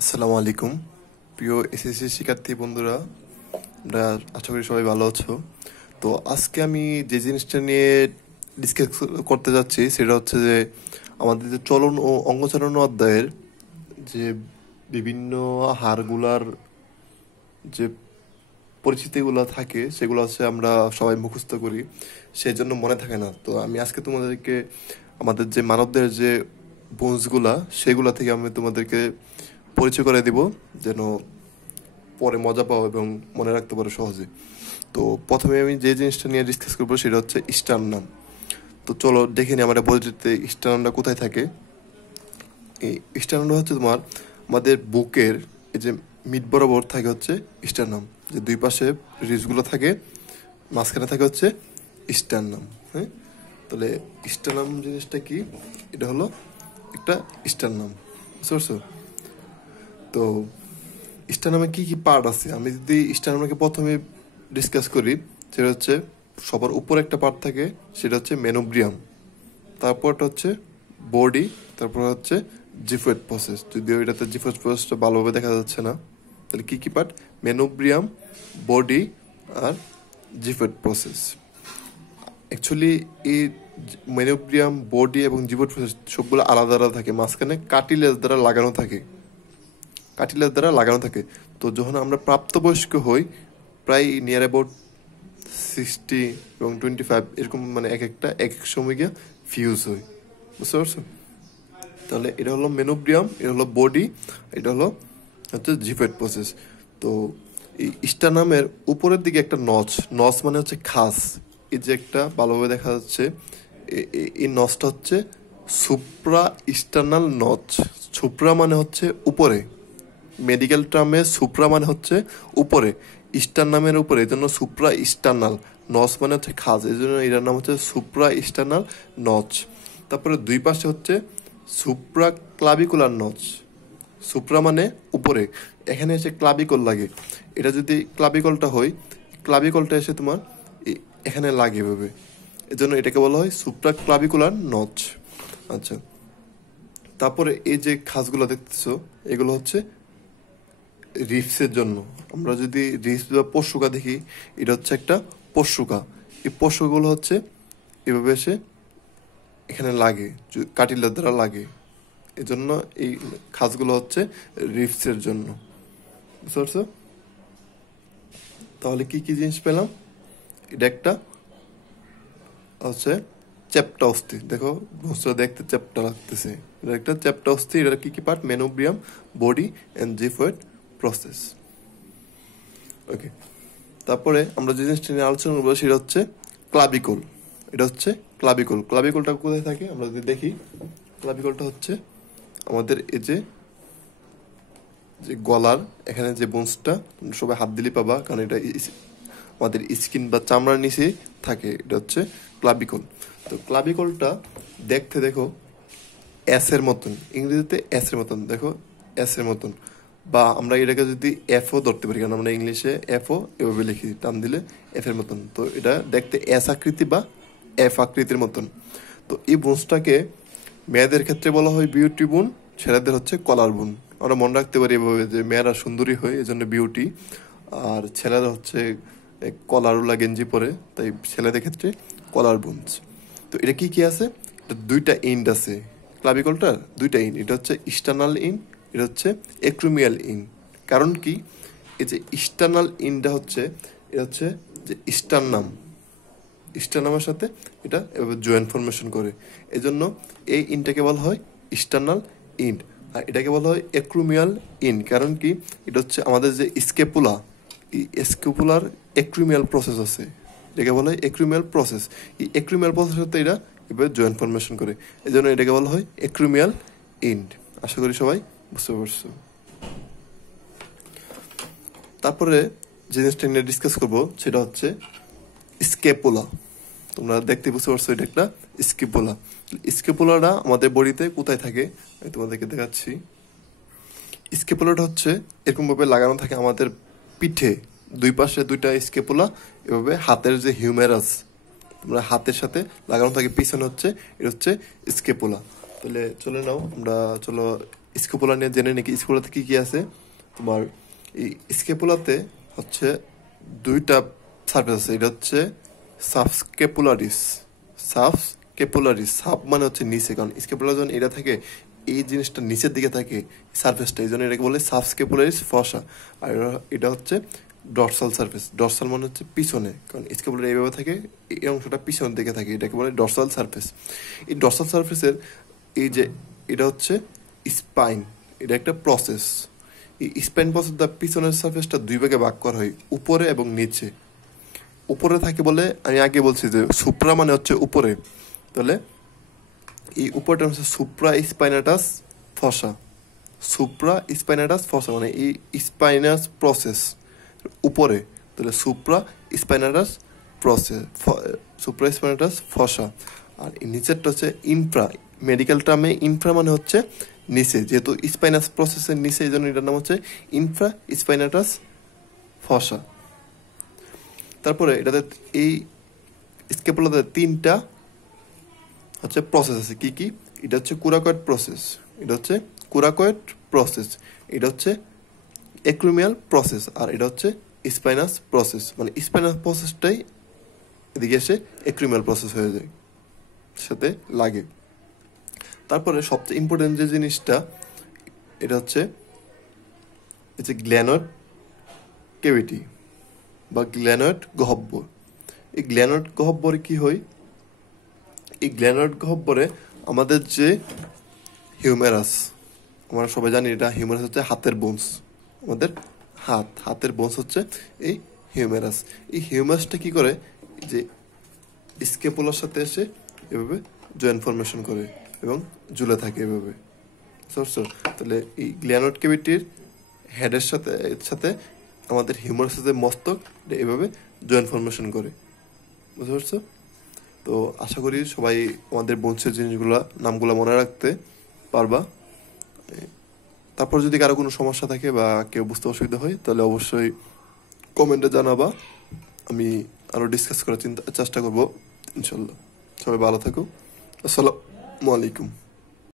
আসসালামু আলাইকুম প্রিয় এসএসসি শিক্ষার্থী বন্ধুরা, আমরা আশা করি সবাই ভালো আছো। তো আজকে আমি যে জিনিসটা নিয়ে ডিসকাস করতে যাচ্ছি সেটা হচ্ছে যে আমাদের যে চলন ও অঙ্গচালন অধ্যায়ের যে বিভিন্ন হাড়গুলার যে পরিচিতিগুলো থাকে সেগুলো হচ্ছে আমরা সবাই মুখস্থ করি, সেই জন্য মনে থাকে না। তো আমি আজকে তোমাদেরকে আমাদের যে মানবদের যে বোনসগুলা সেগুলা থেকে আমি তোমাদেরকে পরিচয় করে দিব, যেন পরে মজা পাও এবং মনে রাখতে পারো সহজে। তো প্রথমে আমি যে জিনিসটা নিয়ে ডিসকাস করবো সেটা হচ্ছে স্টারনাম। তো চলো দেখে নিই আমাদের পরিচিতিতে স্টারনামটা কোথায় থাকে। এই স্টারনামটা হচ্ছে তোমার আমাদের বুকের এই যে মিড বরাবর থাকে হচ্ছে স্টারনাম, যে দুই পাশে রিজগুলো থাকে, মাঝখানে থাকে হচ্ছে স্টারনাম। হ্যাঁ, তাহলে স্টারনাম জিনিসটা কি? এটা হলো একটা স্টারনাম, বুঝতে পারছো? তো স্টারনামে কি কি পার্ট আছে, আমি যদি স্টারনামকে প্রথমে ডিসকাস করি, সেটা হচ্ছে সবার উপর একটা পার্ট থাকে, সেটা হচ্ছে মেনোব্রিয়াম। তারপরটা হচ্ছে বডি, তারপর হচ্ছে জিফয়েড প্রসেস। যদিও এটাতে জিফয়েড প্রসেসটা ভালোভাবে দেখা যাচ্ছে না। তাহলে কি কি পার্ট? মেনোব্রিয়াম, বডি আর জিফয়েড প্রসেস। অ্যাকচুয়ালি এই মেনোব্রিয়াম, বডি এবং জিফয়েড প্রসেস সবগুলো আলাদা আলাদা থাকে, মাঝখানে কার্টিলেজ দ্বারা লাগানো থাকে, কার্টিলেজ দ্বারা লাগানো থাকে। তো যখন আমরা প্রাপ্তবয়স্ক হই, প্রায় নিয়ার অ্যাবাউট 60 এবং 25 এরকম, মানে এক একটা এক এক সময় গিয়ে ফিউজ হয়, বুঝতে পারছো? তাহলে এটা হলো মেনোব্রিয়াম, এটা হলো বডি, এটা হলো হচ্ছে জিফেট প্রসেস। তো এই স্টারনামের উপরের দিকে একটা নচ, নচ মানে হচ্ছে খাস, এই যে একটা ভালোভাবে দেখা যাচ্ছে, এই নচটা হচ্ছে সুপ্রা স্টার্নাল নচ। সুপ্রা মানে হচ্ছে উপরে, মেডিকেল টার্মে সুপ্রা মানে হচ্ছে উপরে, স্টারনামের উপরে, এই জন্য সুপ্রা স্টার্নাল। নচ মানে হচ্ছে খাস, এই জন্য এটার নাম হচ্ছে সুপ্রা স্টার্নাল নচ। তারপরে দুই পাশে হচ্ছে সুপ্রা ক্লাভিকুলার নচ। সুপ্রা মানে উপরে, এখানে এসে ক্লাভিকল লাগে। এটা যদি ক্লাভিকলটা হয়, ক্লাভিকলটা এসে তোমার এখানে লাগে এভাবে, এজন্য এটাকে বলা হয় সুপ্রা ক্লাভিকুলার নচ। আচ্ছা, তারপরে এই যে খাসগুলো দেখতেছো, এগুলো হচ্ছে রিফসের জন্য। আমরা যদি রিফস বা পশুকা দেখি, এটা হচ্ছে একটা পশুকা। এই পশুগুলো হচ্ছে এভাবে এসে এখানে লাগে, কাটিলের দ্বারা লাগে, এজন্য এই খাসগুলো হচ্ছে রিফসের জন্য, বুঝতে পারছো? তাহলে কি কি জিনিস পেলাম? এটা একটা হচ্ছে চ্যাপ্টা অস্থি, দেখো বস্তুটা দেখতে চ্যাপ্টা লাগতেছে, এটা একটা চ্যাপ্টা অস্থি। এটা কি কি part? Manubrium, body and xiphoid process. Okay, তারপরে আমরা যে জিনিসটা নিয়ে আলোচনা করবো সেটা হচ্ছে ক্লাভিকল। এটা হচ্ছে ক্লাভিকল। ক্লাভিকলটা কোথায় থাকে আমরা যদি দেখি, ক্লাভিকলটা হচ্ছে আমাদের এই যে যে গলার এখানে যে বোনসটা, সবাই হাত দিলে পাবা, কারণ এটা আমাদের স্কিন বা চামড়ার নিচে থাকে, এটা হচ্ছে ক্লাভিকল। তো ক্লাভিকলটা দেখতে দেখো এস এর মতন, ইংরেজিতে এস এর মতন, দেখো এস এর মতন, বা আমরা এটাকে যদি এফও ধরতে পারি, কারণ আমরা ইংলিশে এফও এভাবে লিখি, টান দিলে এফ এর মতন। তো এটা দেখতে এস আকৃতি বা এফ আকৃতির মতন। তো এই বোনসটাকে মেয়েদের ক্ষেত্রে বলা হয় বিউটি বোন, ছেলেদের হচ্ছে কলার বোন। আমরা মনে রাখতে পারি এভাবে যে মেয়েরা সুন্দরী হয় এজন্য বিউটি, আর ছেলেরা হচ্ছে কলারওয়ালা গেঞ্জি পরে, তাই ছেলেদের ক্ষেত্রে কলার বোনস। তো এটা কি কি আছে? এটা দুইটা এন্ড আছে, ক্লাভিকলটার দুইটা এন্ড। এটা হচ্ছে ইস্টার্নাল এন্ড, এটা হচ্ছে এক্রুমিয়াল এন্ড। কারণ কি? এই যে ইস্টার্নাল এন্ডটা হচ্ছে, এটা হচ্ছে যে স্টারনাম, স্টারনামের সাথে এটা এভাবে জয়েন্ট ফর্মেশন করে, এজন্য এই ইনটাকে বলা হয় ইস্টার্নাল ইন। আর এটাকে বলা হয় এক্রুমিয়াল ইন। কারণ কি? এটা হচ্ছে আমাদের যে স্কেপুলা, এই স্কেপুলার এক্রুমিয়াল প্রসেস আছে, এটাকে বলা হয় এক্রুমিয়াল প্রসেস। এই এক্রুমিয়াল প্রসেস হতে এটা এভাবে জয়েন্ট ফর্মেশন করে, এই জন্য এটাকে বলা হয় এক্রুমিয়াল ইন্ড। আশা করি সবাই বুঝতে পারছো। তারপরে যে জিনিসটা নিয়ে ডিসকাস করবো সেটা হচ্ছে স্কেপুলা। তোমরা দেখতে বুঝতে পারছো, এটা একটা স্কেপুলা। স্কেপুলাটা আমাদের বডিতে কোথায় থাকে আমি তোমাদেরকে দেখাচ্ছি। স্কেপুলাটা হচ্ছে এরকম ভাবে লাগানো থাকে আমাদের পিঠে, দুই পাশে দুইটা স্কেপুলা, এভাবে হাতের যে হিউমেরাস, তোমরা হাতের সাথে লাগানো থাকে, পিছনে হচ্ছে এটা হচ্ছে স্কেপুলা। তাহলে চলে নাও আমরা, চলো স্কেপুলা নিয়ে জেনে নাকি স্কেপুলাতে কি কি আছে। তোমার এই স্কেপুলাতে হচ্ছে দুইটা সারফেস আছে, এটা হচ্ছে সাবস্কেপুলারিস। সাবস্কেপুলারিস, সাব মানে হচ্ছে নিচে, কারণ স্কেপুলা যখন এটা থাকে এই জিনিসটা নিচের দিকে থাকে সারফেসটা, এই জন্য এটাকে বলে সাবস্কেপুলারিস ফসা। আর এটা হচ্ছে ডরসাল সারফেস। ডরসাল মানে হচ্ছে পিছনে, কারণ স্কেপুলার এইভাবে থাকে, এই অংশটা পিছনের দিকে থাকে, এটাকে বলে ডরসাল সারফেস। এই ডরসাল সারফেসের এই যে এটা হচ্ছে স্পাইন, এটা একটা প্রসেস। এই স্পাইন প্রসেস দ্য পিছনের সারফেসটা দুই ভাগে ভাগ করা হয়, উপরে এবং নিচে। উপরে থাকে বলে আমি আগে বলছি যে সুপ্রা মানে হচ্ছে উপরে, তাহলে এই উপরটা হচ্ছে সুপ্রা স্পাইনাটাস ফসা। সুপ্রা স্পাইনাটাস ফসা মানে এই স্পাইনাস প্রসেস উপরে, তাহলে সুপ্রা স্পাইনাটাস প্রসেস, সুপ্রা স্পাইনাটাস ফসা। আর নিচেরটা হচ্ছে ইনফ্রা, মেডিকেল টার্মে ইনফ্রা মানে হচ্ছে নিচে, যেহেতু স্পাইনাস প্রসেসের নিচে এই জন্য এটার নাম হচ্ছে ইনফ্রা স্পাইনাটাস ফসা। তারপরে এটাতে এই স্কেপুলাতে তিনটা হচ্ছে প্রসেস আছে। কি কি? এটা হচ্ছে কুরাকয়েড প্রসেস, এটা হচ্ছে কুরাকয়েড প্রসেস, এটা হচ্ছে অ্যাক্রোমিয়াল প্রসেস, আর এটা হচ্ছে স্পাইনাস প্রসেস। মানে স্পাইনাস প্রসেসটাই এদিকে এসে অ্যাক্রোমিয়াল প্রসেস হয়ে যায়, সাথে লাগে। তারপরে সবচেয়ে ইম্পর্টেন্ট যে জিনিসটা, এটা হচ্ছে এই যে গ্ল্যানয়েড ক্যাভিটি বা গ্ল্যানয়েড গহ্বর। এই গ্ল্যানয়েড গহ্বরে কি হয়? এই গ্ল্যানয়েড গহ্বরে আমাদের যে হিউমেরাস, আমরা সবাই জানি এটা হিউমেরাস হচ্ছে হাতের বোনস, আমাদের হাতের বোনস হচ্ছে এই হিউমেরাস। এই হিউমেরাসটা কি করে? যে স্কেপুলার সাথে এসে এভাবে জয়েন্ট ফর্মেশন করে এবং ঝুলে থাকে এভাবে। তাহলে এই গ্ল্যানয়েড ক্যাভিটির হেডের সাথে আমাদের হিউমেরাসের যে মস্তক এভাবে জয়েন্ট ফর্মেশন করে, বুঝতে পারছো? তো আশা করি সবাই আমাদের বোনসের জিনিসগুলো নামগুলো মনে রাখতে পারবা। তারপর যদি কারো কোনো সমস্যা থাকে বা কেউ বুঝতে অসুবিধা হয় তাহলে অবশ্যই কমেন্টে জানাবা, আমি আরও ডিসকাস করার চেষ্টা করবো ইনশাল্লাহ। সবাই ভালো থাকো, আসসালামু আলাইকুম।